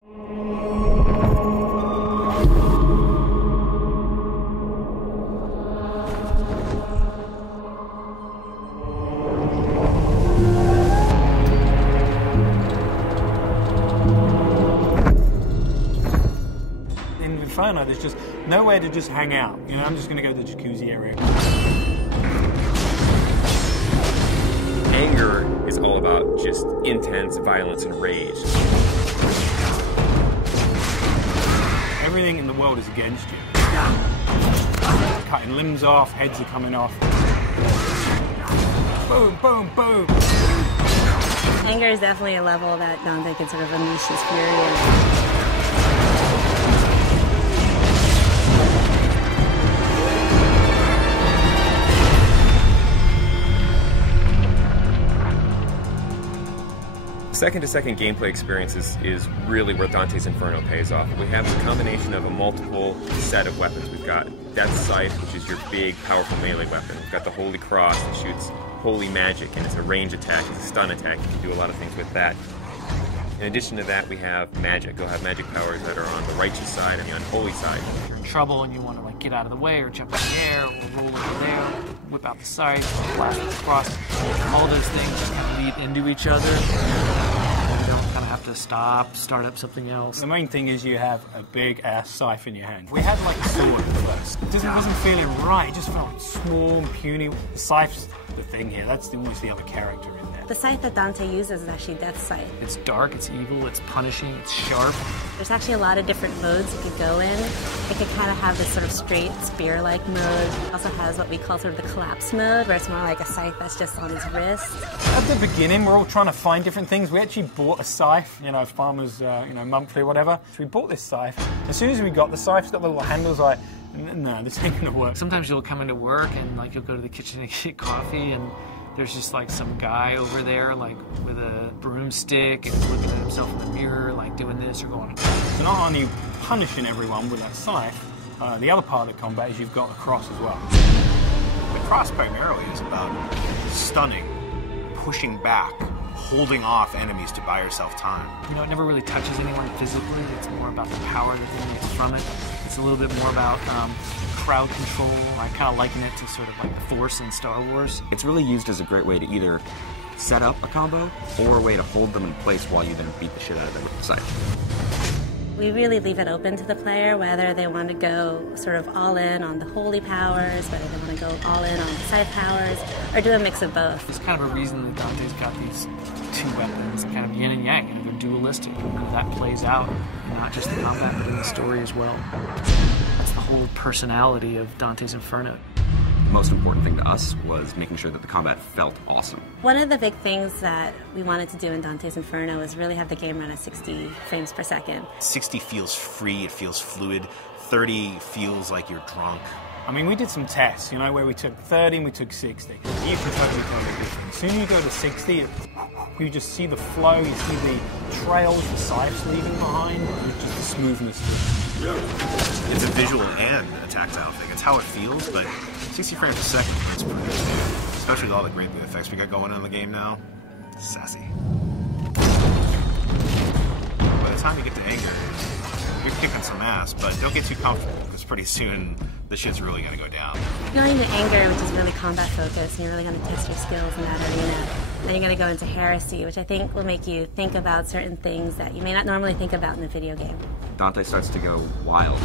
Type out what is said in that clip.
In Inferno, there's just nowhere to just hang out. You know, I'm just going to go to the jacuzzi area. Anger is all about just intense violence and rage. Everything in the world is against you. Cutting limbs off, heads are coming off. Boom, boom, boom. Anger is definitely a level that Dante can sort of unleash his fury in. Second-to-second gameplay experiences is really where Dante's Inferno pays off. We have the combination of a multiple set of weapons. We've got Death Scythe, which is your big, powerful melee weapon. We've got the Holy Cross that shoots holy magic, and it's a range attack, it's a stun attack. You can do a lot of things with that. In addition to that, we have magic. You'll have magic powers that are on the righteous side and the unholy side. If you're in trouble and you want to like get out of the way or jump in the air or roll over there, whip out the scythe, blast with the cross, all those things kind of lead into each other. And you don't kind of have to start up something else. The main thing is you have a big ass scythe in your hand. We had like a sword at first. It wasn't feeling right. It just felt like small and puny. The scythe's the thing here. That's almost the other character in there. The scythe that Dante uses is actually Death Scythe. It's dark, it's evil, it's punishing, it's sharp. There's actually a lot of different modes you could go in. It could kind of have this sort of straight spear-like mode. It also has what we call sort of the collapse mode, where it's more like a scythe that's just on his wrist. At the beginning, we're all trying to find different things. We actually bought a scythe, you know, farmers, monthly or whatever. So we bought this scythe. As soon as we got the scythe, it's got the little handles like, no, this ain't gonna work. Sometimes you'll come into work and like you'll go to the kitchen and get coffee and there's just like some guy over there like with a broomstick and looking at himself in the mirror like doing this or going. So not only punishing everyone with that scythe, the other part of the combat is you've got the cross as well. The cross primarily is about stunning, pushing back, holding off enemies to buy yourself time. You know, it never really touches anyone physically. It's more about the power that emanates from it. It's a little bit more about crowd control. I kind of liken it to sort of like the Force in Star Wars. It's really used as a great way to either set up a combo or a way to hold them in place while you then beat the shit out of them with the scythe. We really leave it open to the player whether they want to go sort of all in on the holy powers, whether they want to go all in on the scythe powers, or do a mix of both. There's kind of a reason that Dante's got these two weapons, kind of yin and yang, and they're dualistic. And that plays out in not just the combat, but in the story as well. That's the whole personality of Dante's Inferno. The most important thing to us was making sure that the combat felt awesome. One of the big things that we wanted to do in Dante's Inferno was really have the game run at 60 frames per second. 60 feels free, it feels fluid. 30 feels like you're drunk. I mean, we did some tests, you know, where we took 30 and we took 60. You can totally tell the difference. As soon as you go to 60, you just see the flow, you see the trails, the scythes leaving behind, and just the smoothness. It's a visual and a tactile thing. It's how it feels, but 60 frames a second is pretty good. Especially with all the great effects we got going on in the game now. Sassy. By the time you get to anger, you're kicking some ass, but don't get too comfortable, because pretty soon the shit's really going to go down. You're going into anger, which is really combat focused, and you're really going to test your skills in that arena. Then you're going to go into heresy, which I think will make you think about certain things that you may not normally think about in a video game. Dante starts to go wild.